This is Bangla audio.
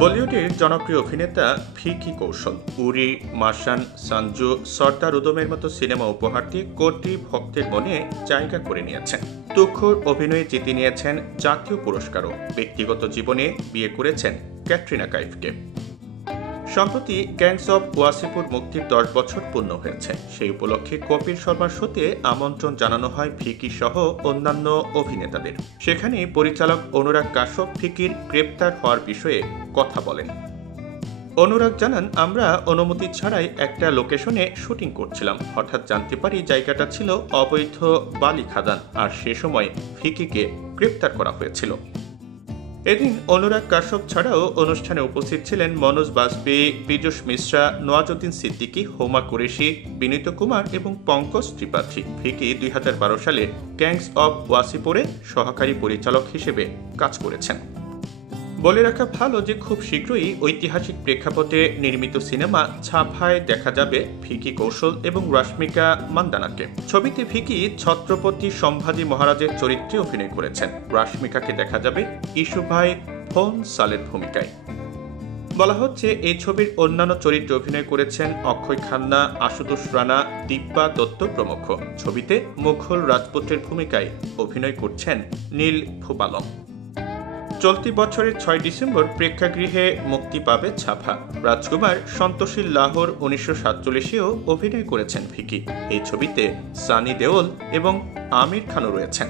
বলিউডের জনপ্রিয় অভিনেতা ভিকি কৌশল উরি, মার্শান, সঞ্জু, সর্দার উদমের মতো সিনেমা উপহার দিয়ে কোটি ভক্তের মনে জায়গা করে নিয়েছেন। তুখোড় অভিনয়ে জিতে নিয়েছেন জাতীয় পুরস্কারও। ব্যক্তিগত জীবনে বিয়ে করেছেন ক্যাটরিনা কাইফকে। সম্প্রতি গ্যাংস অব ওয়াসিপুর মুক্তির 10 বছর পূর্ণ হয়েছে। সেই উপলক্ষে কপিল শর্মার শোতে আমন্ত্রণ জানানো হয় ভিকি সহ অন্যান্য অভিনেতাদের। সেখানে পরিচালক অনুরাগ কাশ্যপ ভিকির গ্রেপ্তার হওয়ার বিষয়ে কথা বলেন। অনুরাগ জানান, আমরা অনুমতি ছাড়াই একটা লোকেশনে শুটিং করছিলাম। হঠাৎ জানতে পারি জায়গাটা ছিল অবৈধ বালি খাদান, আর সে সময় ভিকিকে গ্রেপ্তার করা হয়েছিল। এদিন অনুরাগ কাশ্যপ ছাড়াও অনুষ্ঠানে উপস্থিত ছিলেন মনোজ বাজপেয়ী, পীযূষ মিশ্রা, নওয়াজুদ্দিন সিদ্দিকী, হোমা কুরেশি, বিনীত কুমার এবং পঙ্কজ ত্রিপাঠী। ভিকি 2012 সালে গ্যাংস অব ওয়াসিপুরে সহকারী পরিচালক হিসেবে কাজ করেছেন। বলে রাখা ভালো যে খুব শীঘ্রই ঐতিহাসিক প্রেক্ষাপটে নির্মিত সিনেমা ছাপায় দেখা যাবে ভিকি কৌশল এবং রশ্মিকা মান্দানাকে। ছবিতে ভিকি ছত্রপতি সম্ভাজি মহারাজের চরিত্রে অভিনয় করেছেন। রশ্মিকাকে দেখা যাবে ইসুভাই ফোন সালের ভূমিকায়। বলা হচ্ছে এই ছবির অন্যান্য চরিত্রে অভিনয় করেছেন অক্ষয় খান্না, আশুতোষ রানা, দিব্যা দত্ত প্রমুখ। ছবিতে মুঘল রাজপুত্রের ভূমিকায় অভিনয় করছেন নীল ভূপালম। চলতি বছরের 6 ডিসেম্বর প্রেক্ষাগৃহে মুক্তি পাবে ছাপা। রাজকুমার সন্তোষী লাহোর 1947-এও অভিনয় করেছেন ভিকি। এই ছবিতে সানি দেওল এবং আমির খানও রয়েছেন।